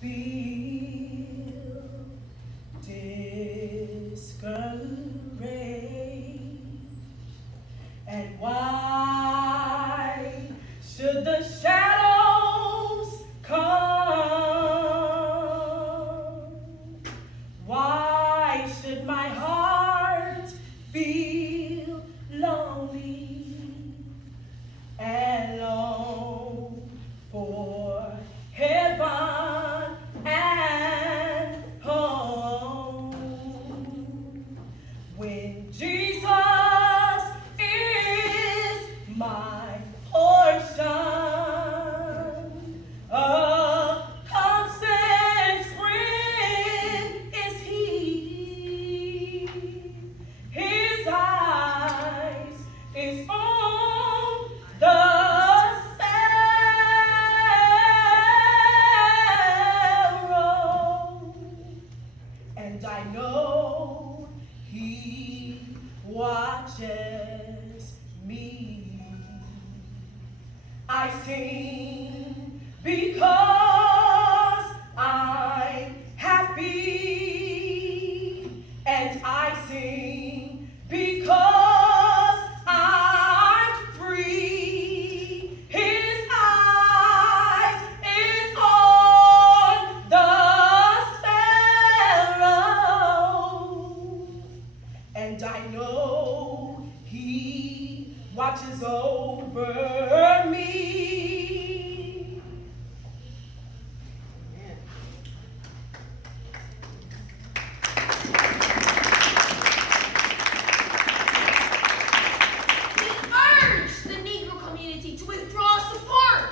feel discouraged? And why should the shadows come? Why should my heart feel lonely and long for heaven and home? When Jesus is my portion, a constant friend is He. His eyes is on the sparrow, and I know He watches me. I sing because I'm happy, and I sing because I'm free. His eyes is on the sparrow, and I know He watches over me. We urge the Negro community to withdraw support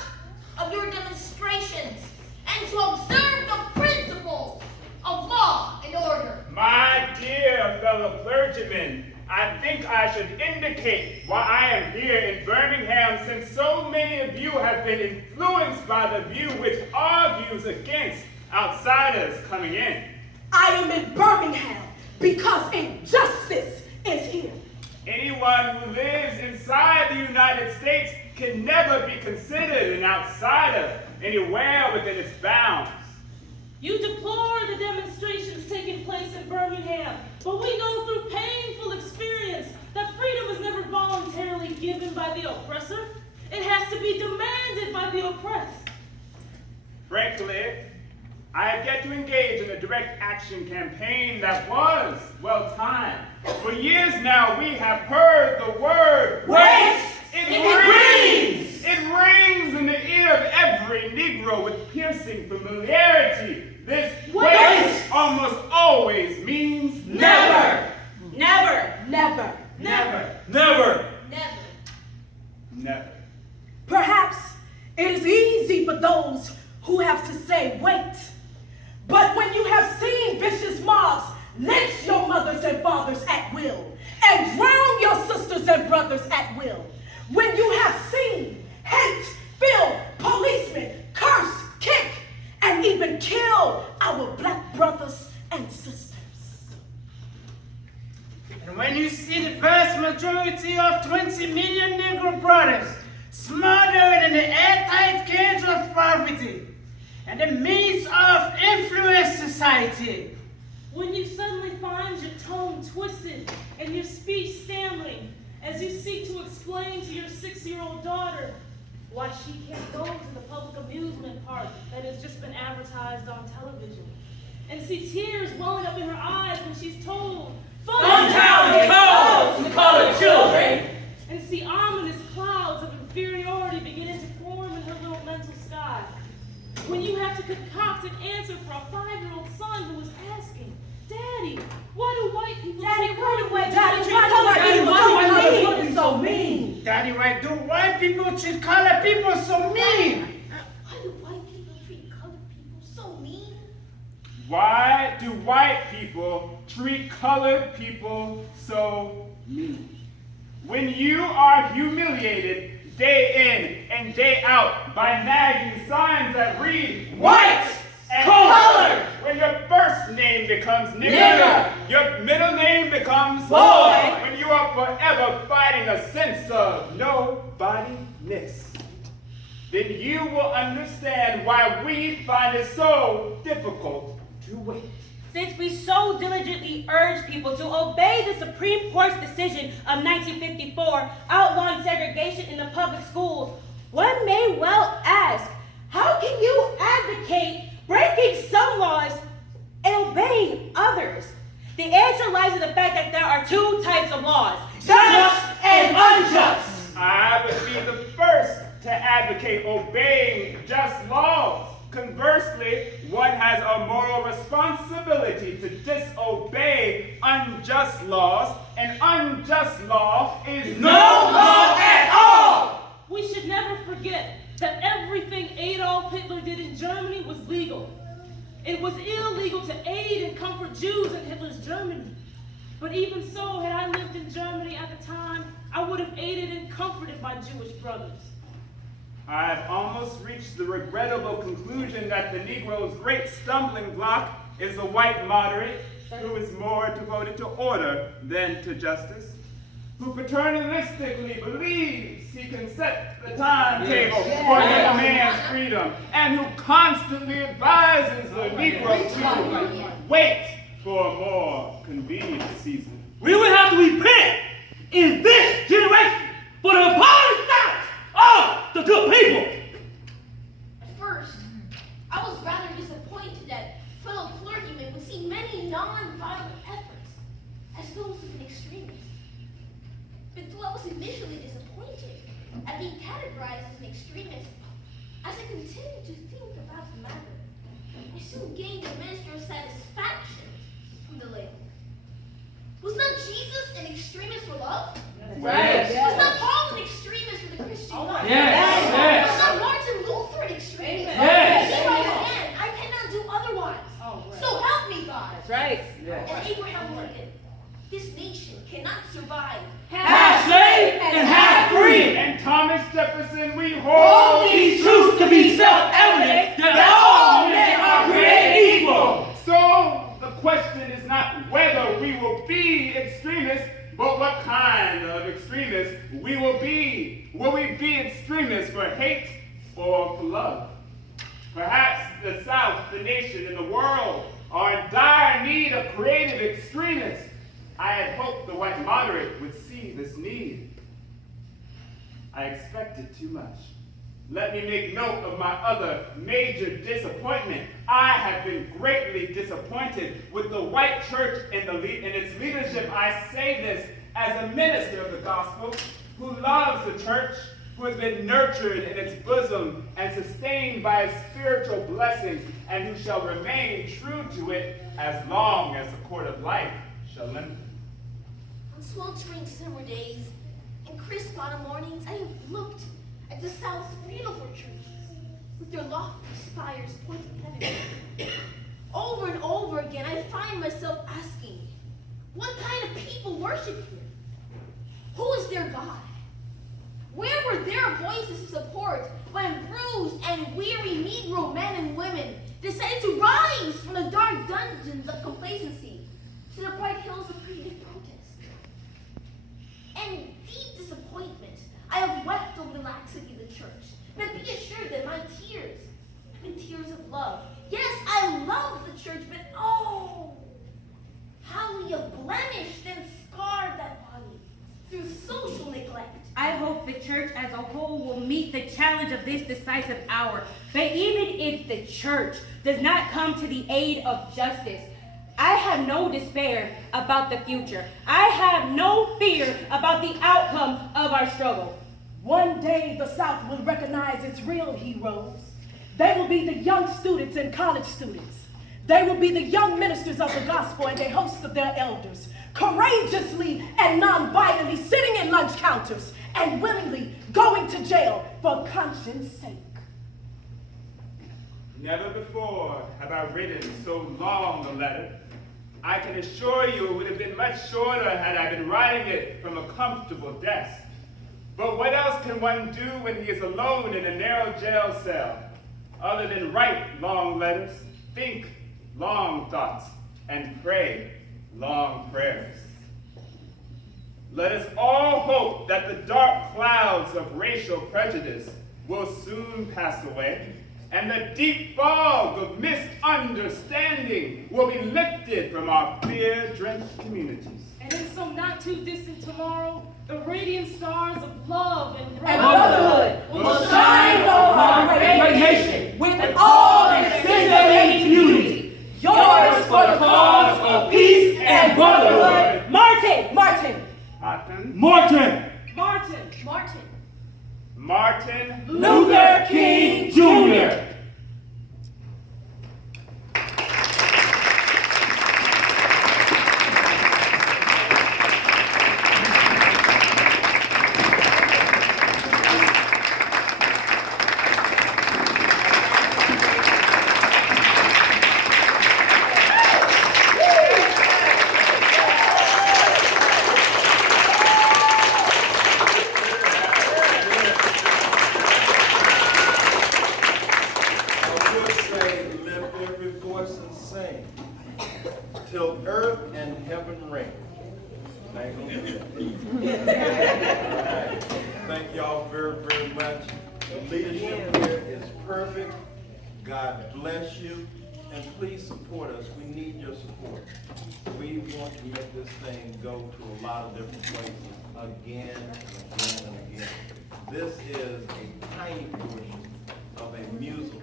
of your demonstrations and to observe the principles of law and order. My dear fellow clergymen, I think I should indicate why I am here in Birmingham, since so many of you have been influenced by the view which argues against outsiders coming in. I am in Birmingham because injustice is here. Anyone who lives inside the United States can never be considered an outsider anywhere within its bounds. You deplore the demonstrations taking place in Birmingham, but we know through painful experience that freedom is never voluntarily given by the oppressor. It has to be demanded by the oppressed. Frankly, I have yet to engage in a direct action campaign that was well-timed. For years now, we have heard the word Waste! It It rings! It rings in the ear of every Negro with piercing familiarity. This waste almost always means Never! Never! Never! never, never, Never. never. Perhaps it is easy for those who have to say wait. But when you have seen vicious mobs lynch your mothers and fathers at will and drown your sisters and brothers at will, when you have seen hate-filled policemen curse, kick, and even kill our black brothers and sisters. And when you see the vast majority of 20 million Negro brothers smothered in the airtight cage of poverty and the means of influence society, When you suddenly find your tongue twisted and your speech stammering as you seek to explain to your 6-year-old daughter why she can't go to the public amusement park that has just been advertised on television, and see tears welling up in her eyes when she's told, Funtown is closed to colored children. and see ominous clouds of inferiority beginning to form in her little mental sky. When you have to concoct an answer for a 5-year-old son who is asking, Daddy, why do white people treat colored people so mean? Daddy, why do white people treat colored people so mean? Why do white people treat colored people so mean? Why do white people treat colored people so mean? When you are humiliated day in and day out by nagging signs that read White! and Colored! when your first name becomes Nigger! your middle name becomes Boy! when you are forever fighting a sense of nobodyness. then you will understand why we find it so difficult to wait. Since we so diligently urge people to obey the Supreme Court's decision of 1954 outlawing segregation in the public schools, one may well ask, how can you advocate breaking some laws and obeying others? The answer lies in the fact that there are two types of laws, Just and unjust. I would be the first to advocate obeying just laws. Conversely, one has a moral responsibility to disobey unjust laws. An unjust law is No law at all. We should never forget that everything Adolf Hitler did in Germany was legal. It was illegal to aid and comfort Jews in Hitler's Germany. But even so, had I lived in Germany at the time, I would have aided and comforted my Jewish brothers. I've almost reached the regrettable conclusion that the Negro's great stumbling block is the white moderate who is more devoted to order than to justice, who paternalistically believes he can set the timetable for the man's freedom, and who constantly advises the Negro to wait for a more convenient season. We will have to repent in this generation for the appalling silence of the good people. At first, I was rather disappointed that fellow clergymen would see many non-violent efforts as those of an extremist. But though I was initially disappointed at being categorized as an extremist, as I continued to think about the matter, I soon gained a measure of satisfaction from the label. Was not Jesus an extremist for love? Right. Was not Paul an extremist for the Christian life? Yes. Was not Martin Luther an extremist? Yes. Here I stand. I cannot do otherwise. So help me, God. That's right. And Abraham Lincoln, this nation cannot survive. Half slave and half free. And Thomas Jefferson, we hold These truths to be self-evident that all men are created equal. So the question is not whether we will be extremists, but what kind of extremists we will be. Will we be extremists for hate or for love? Perhaps the South, the nation, and the world are in dire need of creative extremists. I had hoped the white moderate would see this need. I expected too much. Let me make note of my other major disappointment. I have been greatly disappointed with the white church and its leadership. I say this as a minister of the gospel who loves the church, who has been nurtured in its bosom and sustained by its spiritual blessings, and who shall remain true to it as long as the court of life shall lengthen. On sweltering summer days and crisp autumn mornings, I have looked at the South's beautiful churches with their lofty spires pointing heaven. Over and over again, I find myself asking, what kind of people worship here? Who is their God? Where were their voices of support when bruised and weary Negro men and women decided to rise from the dark dungeons of complacency to the bright hills of creative protest? And deep disappointment, I have wept over the laxity of the church. But be assured that my tears have been tears of love. Yes, I love the church, but oh, how we have blemished and scarred that body through social neglect. I hope the church as a whole will meet the challenge of this decisive hour. But even if the church does not come to the aid of justice, I have no despair about the future. I have no fear about the outcome of our struggle. One day the South will recognize its real heroes. They will be the young students and college students. They will be the young ministers of the gospel and the hosts of their elders, courageously and non-violently sitting in lunch counters and willingly going to jail for conscience sake. Never before have I written so long a letter. I can assure you it would have been much shorter had I been writing it from a comfortable desk. But what else can one do when he is alone in a narrow jail cell, other than write long letters, think long thoughts, and pray long prayers? Let us all hope that the dark clouds of racial prejudice will soon pass away, and the deep fog of misunderstanding will be lifted from our fear-drenched communities. And in some not too distant tomorrow, the radiant stars of love and brotherhood will shine over our great nation with all its citizen community. Yours for the cause of peace and brotherhood. Martin. Martin. Martin Luther King Jr. Till earth and heaven ring. Right. Thank y'all very, very much. The leadership here is perfect. God bless you. And please support us. We need your support. We want to make this thing go to a lot of different places again and again and again. This is a tiny portion of a musical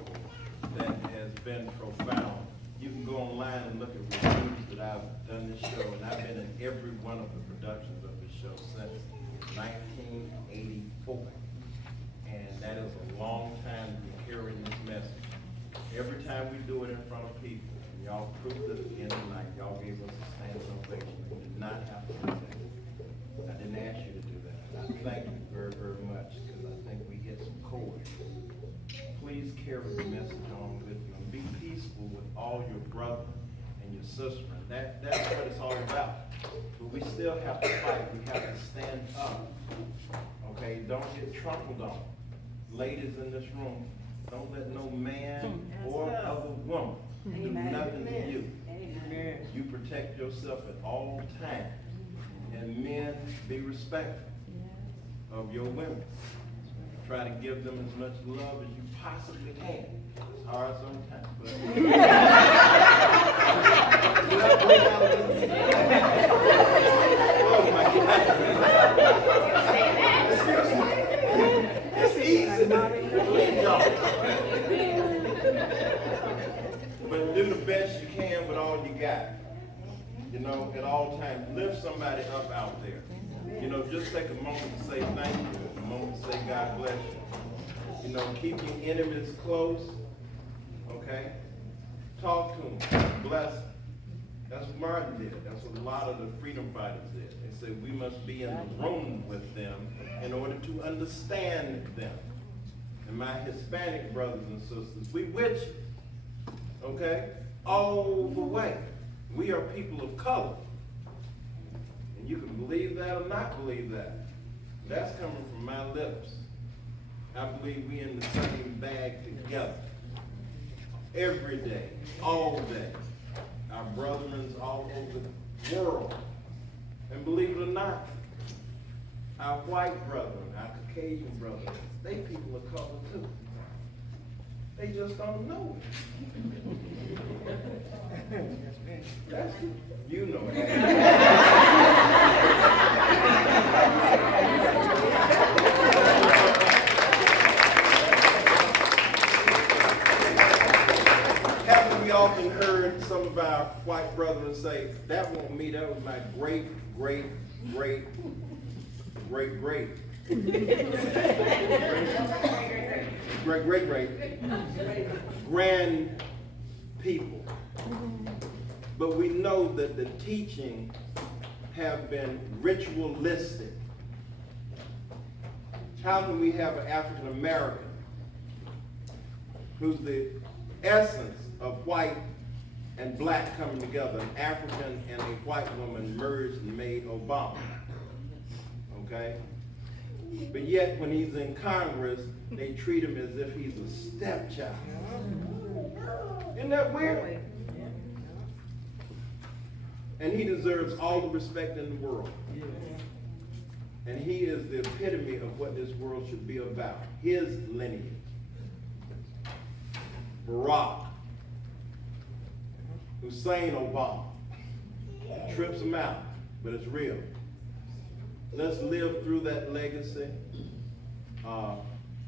that has been profound. You can go online and look at reviews that I've done this show, and I've been in every one of the productions of this show since 1984. And that is a long time to be carrying this message. Every time we do it in front of people, and y'all proved it again tonight, y'all gave us a standing ovation. We did not have to do that. I didn't ask you to do that. I thank you very, very much, because I think we hit some chords. Please carry the message on with you and be peaceful with all your brother and your sister. That's what it's all about. But we still have to fight. We have to stand up. Okay? Don't get trampled on. Ladies in this room, don't let no man or other woman do nothing to you. You protect yourself at all times. And men, be respectful of your women. Try to give them as much love as you possibly can. It's hard sometimes, but oh my God. It's easy. But do the best you can with all you got. You know, at all times, lift somebody up out there. You know, just take a moment to say thank you, a moment to say God bless you. You know, keep your enemies close, okay? Talk to them, bless them. That's what Martin did. That's what a lot of the freedom fighters did. They said we must be in the room with them in order to understand them. And my Hispanic brothers and sisters, we with you, okay? All the way. We are people of color. And you can believe that or not believe that. That's coming from my lips. I believe we in the same bag together. Every day, all day. Our brethren all over the world. And believe it or not, our white brethren, our Caucasian brethren, they people of color too. They just don't know it. That's it. You know it. Haven't we often heard some of our white brethren say, that wasn't me, that was my great grand people. But we know that the teaching have been ritualistic. How can we have an African American who's the essence of white and black coming together, an African and a white woman merged and made Obama? Okay? But yet when he's in Congress, they treat him as if he's a stepchild. Isn't that weird? And he deserves all the respect in the world. And he is the epitome of what this world should be about. His lineage. Barack Hussein Obama. Trips him out, but it's real. Let's live through that legacy.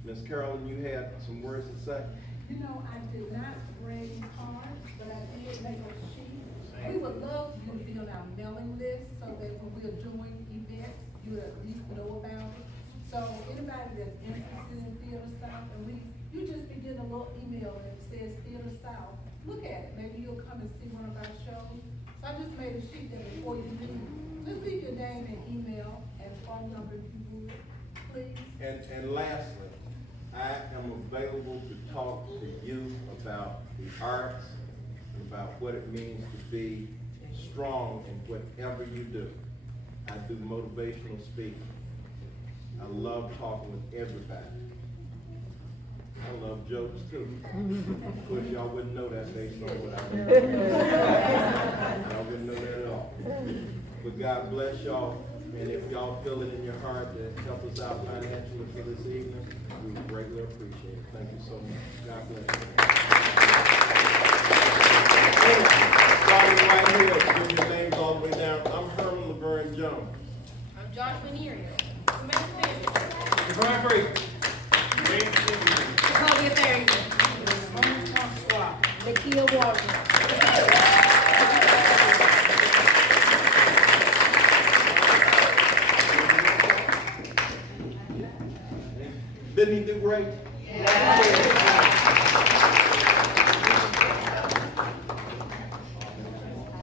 Ms. Carolyn, you had some words to say? You know, I did not bring cards, but I did make a sheet. We would love for you to be on our mailing list so that when we're doing events, you would at least know about it. So anybody that's interested in Theater South, and you just be getting a little email that says Theater South, look at it. Maybe you'll come and see one of our shows. So I just made a sheet that before you leave, just leave your name and email and phone number if you would, please. And lastly, I am available to talk to you about the arts and about what it means to be strong in whatever you do. I do motivational speaking. I love talking with everybody. I love jokes too. Of course, y'all wouldn't know that based on what I do. Y'all wouldn't know that at all. But God bless y'all. And if y'all feel it in your heart to help us out financially for this evening, we greatly appreciate it. Thank you so much. God bless you. Starting right here, bring your names all the way down. I'm Herman Laverne Jones. I'm Joshua Neary. Brian Free. Kobe Farrington. Nakia Walker. Didn't he do great? Yeah.